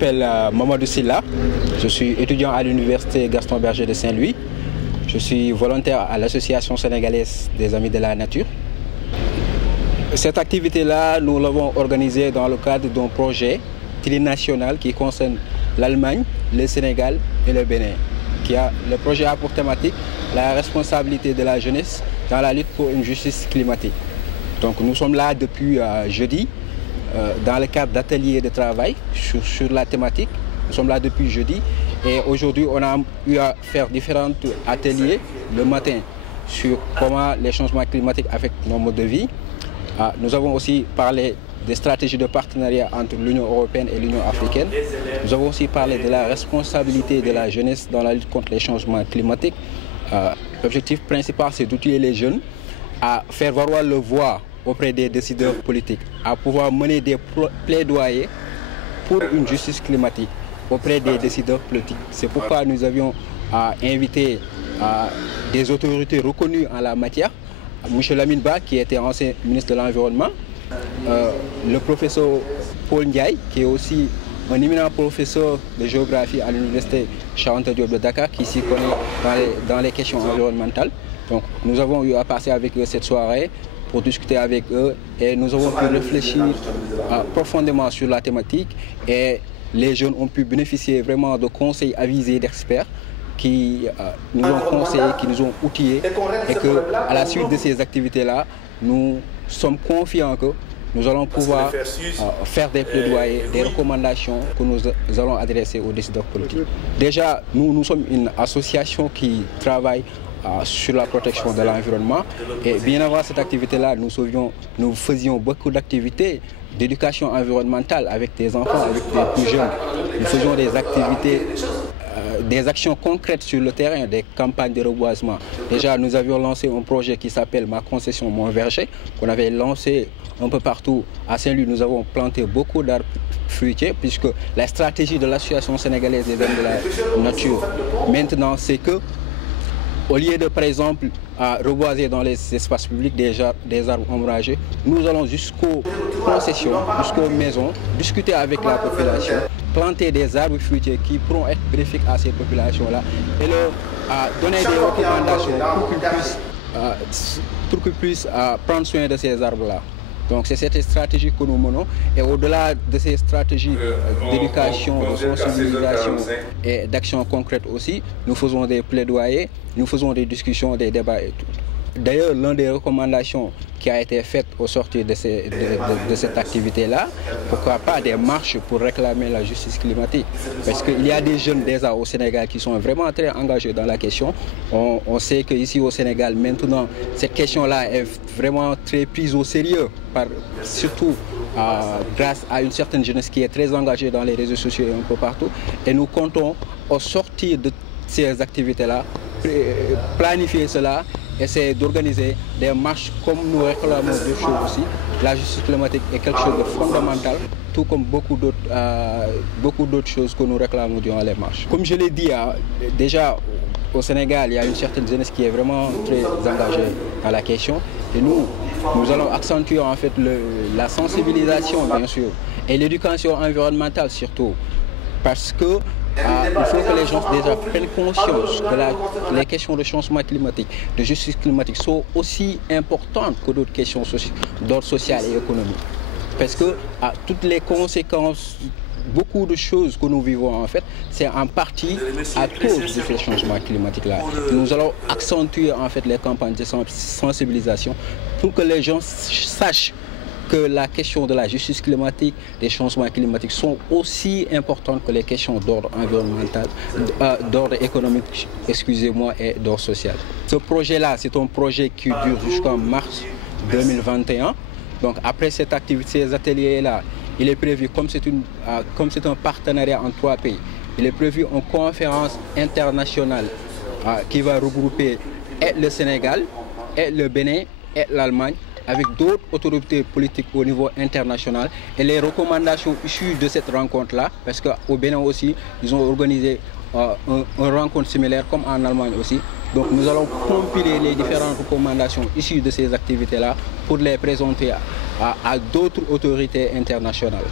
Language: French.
m'appelle Mamadou Silla. Je suis étudiant à l'université Gaston Berger de Saint-Louis. Je suis volontaire à l'Association sénégalaise des Amis de la Nature. Cette activité-là, nous l'avons organisée dans le cadre d'un projet trinational qui concerne l'Allemagne, le Sénégal et le Bénin. Le projet a pour thématique la responsabilité de la jeunesse dans la lutte pour une justice climatique. Donc nous sommes là depuis jeudi, dans le cadre d'ateliers de travail sur la thématique. Nous sommes là depuis jeudi et aujourd'hui on a eu à faire différents ateliers le matin sur comment les changements climatiques affectent nos modes de vie. Nous avons aussi parlé des stratégies de partenariat entre l'Union européenne et l'Union africaine. Nous avons aussi parlé de la responsabilité de la jeunesse dans la lutte contre les changements climatiques. L'objectif principal, c'est d'outiller les jeunes à faire valoir leur voix auprès des décideurs politiques, à pouvoir mener des plaidoyers pour une justice climatique auprès des décideurs politiques. C'est pourquoi nous avions invité des autorités reconnues en la matière, M. Lamine Ba, qui était ancien ministre de l'Environnement, le professeur Paul Ndiaye, qui est aussi un éminent professeur de géographie à l'université Cheikh Anta Diop de Dakar, qui s'y connaît dans les questions environnementales. Donc nous avons eu à passer avec eux cette soirée pour discuter avec eux et nous avons pu réfléchir profondément sur la thématique et les jeunes ont pu bénéficier vraiment de conseils avisés d'experts qui nous ont conseillé, qui nous ont outillés et qu'à la suite de ces activités-là, nous sommes confiants que nous allons pouvoir faire des plaidoyers, des recommandations que nous allons adresser aux décideurs politiques. Déjà, nous sommes une association qui travaille sur la protection de l'environnement et bien avant cette activité-là, nous faisions beaucoup d'activités d'éducation environnementale avec des enfants, avec des plus jeunes. Nous faisions des activités, des actions concrètes sur le terrain, des campagnes de reboisement. Déjà, nous avions lancé un projet qui s'appelle Ma concession, mon verger, qu'on avait lancé un peu partout. À Saint-Louis, nous avons planté beaucoup d'arbres fruitiers, puisque la stratégie de l'Association sénégalaise des Amis de la Nature, maintenant, c'est que, au lieu de, par exemple, reboiser dans les espaces publics des arbres ombragés, nous allons jusqu'aux concessions, jusqu'aux maisons, discuter avec la population, planter des arbres fruitiers qui pourront être bénéfiques à ces populations-là et leur donner des recommandations pour qu'ils puissent prendre soin de ces arbres-là. Donc c'est cette stratégie que nous menons et au-delà de ces stratégies d'éducation, de sensibilisation et d'action concrète aussi, nous faisons des plaidoyers, nous faisons des discussions, des débats et tout. D'ailleurs, l'une des recommandations qui a été faite au sortir de cette activité-là, pourquoi pas des marches pour réclamer la justice climatique. Parce qu'il y a des jeunes déjà au Sénégal qui sont vraiment très engagés dans la question. On sait qu'ici au Sénégal, maintenant, cette question-là est vraiment très prise au sérieux, surtout grâce à une certaine jeunesse qui est très engagée dans les réseaux sociaux et un peu partout. Et nous comptons, au sortir de ces activités-là, planifier cela, essayer d'organiser des marches comme nous réclamons deux choses aussi. La justice climatique est quelque chose de fondamental, tout comme beaucoup d'autres choses que nous réclamons durant les marches. Comme je l'ai dit, déjà au Sénégal, il y a une certaine jeunesse qui est vraiment très engagée dans la question. Et nous allons accentuer en fait la sensibilisation, bien sûr, et l'éducation environnementale surtout. Parce que il faut que les gens déjà prennent conscience que les questions de changement climatique, de justice climatique sont aussi importantes que d'autres questions d'ordre social et économique. Parce que toutes les conséquences, beaucoup de choses que nous vivons en fait, c'est en partie à cause de ces changements climatiques-là. Nous allons accentuer en fait les campagnes de sensibilisation pour que les gens sachent que la question de la justice climatique, des changements climatiques sont aussi importantes que les questions d'ordre environnemental, d'ordre économique, excusez-moi, et d'ordre social. Ce projet-là, c'est un projet qui dure jusqu'en mars 2021. Donc après cette activité, ces ateliers-là, il est prévu, comme c'est un partenariat en 3 pays, il est prévu une conférence internationale qui va regrouper et le Sénégal, et le Bénin, et l'Allemagne, avec d'autres autorités politiques au niveau international et les recommandations issues de cette rencontre-là, parce qu'au Bénin aussi, ils ont organisé une rencontre similaire comme en Allemagne aussi. Donc nous allons compiler les différentes recommandations issues de ces activités-là pour les présenter à d'autres autorités internationales.